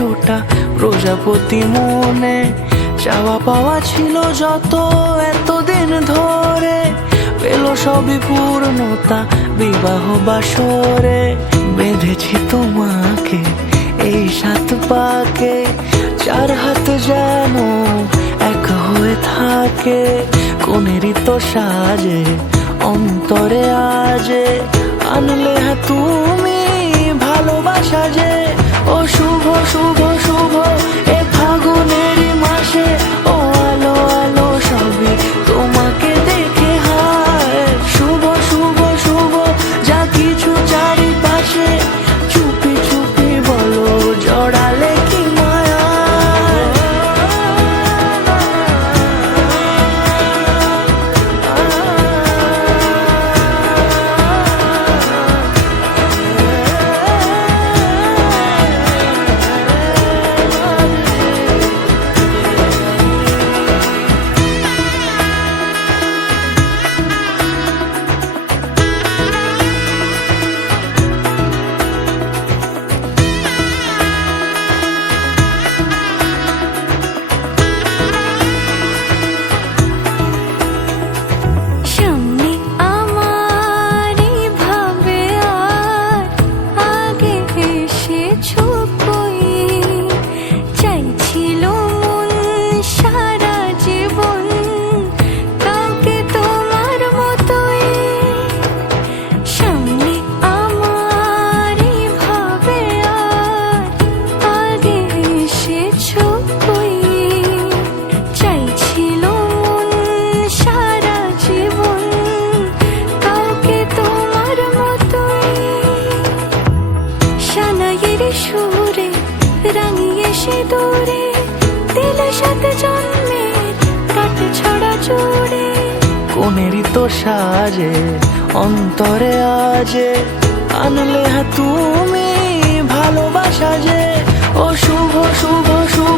100টা প্রজাপতি মনে, চাওয়া পাওয়া ছিল যত এতদিন ধরে, পেল সবই পূর্ণতা বিবাহ বাসরে। বেঁধেছি তোমাকে এই 7 পাকে, 4 হাত যেন এক হয়ে থাকে। কোনেরই তো সাজে অন্তরে আজে, আনলে তুমি ভালোবাসা যে। ও শুভ শুভ শুভ এ ফাগুনেরই মাসে, ও আলো আলো সবই তোমাকে দেখে হায়। শুভ শুভ শুভ যা কিছু চারিপাশে, চুপি চুপি বলো জড়ালে কি মায়া। সুরে রাঙিয়ে সে দূরে দিলে 7 জন্মের কাট ছড়া জোড়ে। কোনেরই তো সাজে অন্তরে আজে, আনলে তুমি ভালোবাসা যে। ও শুভ শুভ শুভ